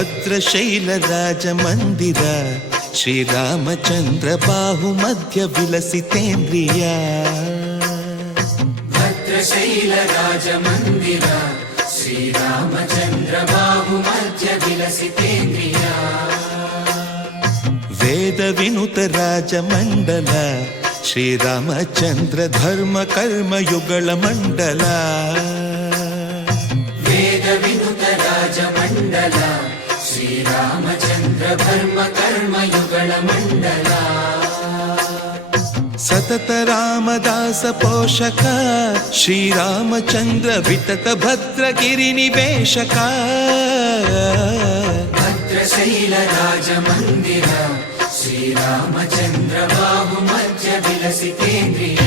ಭದ್ರಶೈಲ ರಾಜ ಮಂದಿರ ಶ್ರೀರಾಮಚಂದ್ರ ಬಾಹು ಮಧ್ಯ ವಿಲಸಿತೇಂದ್ರಿಯ ಭದ್ರಶೈಲ ರಾಜ ಮಂದಿರ ಶ್ರೀರಾಮಚಂದ್ರ ಬಾಹು ಮಧ್ಯ ವಿಲಸಿತೇಂದ್ರಿಯ ವೇದ ವಿನುತ ರಾಜ ಮಂಡಲ ಶ್ರೀರಾಮಚಂದ್ರ ಧರ್ಮ ಕರ್ಮ ಯುಗಳ ಮಂಡಲ ವೇದ ವಿನುತ ರಾಜ ಮಂಡಲ ಶ್ರೀರಾಮಚಂದ್ರ ಧರ್ಮ ಕರ್ಮ ಯುಗಳ ಮಂಡಲ ಸತತ ರಾಮದಾಸ ಪೋಷಕ ಶ್ರೀರಾಮಚಂದ್ರ ವಿತತ ಭದ್ರಗಿರಿ ನಿವೇಶಕ ಭದ್ರಶೈಲ ರಾಜ ಮಂದಿರ ಶ್ರೀರಾಮಚಂದ್ರ ಬಾಹು ಮಧ್ಯ ವಿಲಸಿತೇಂದ್ರಿಯ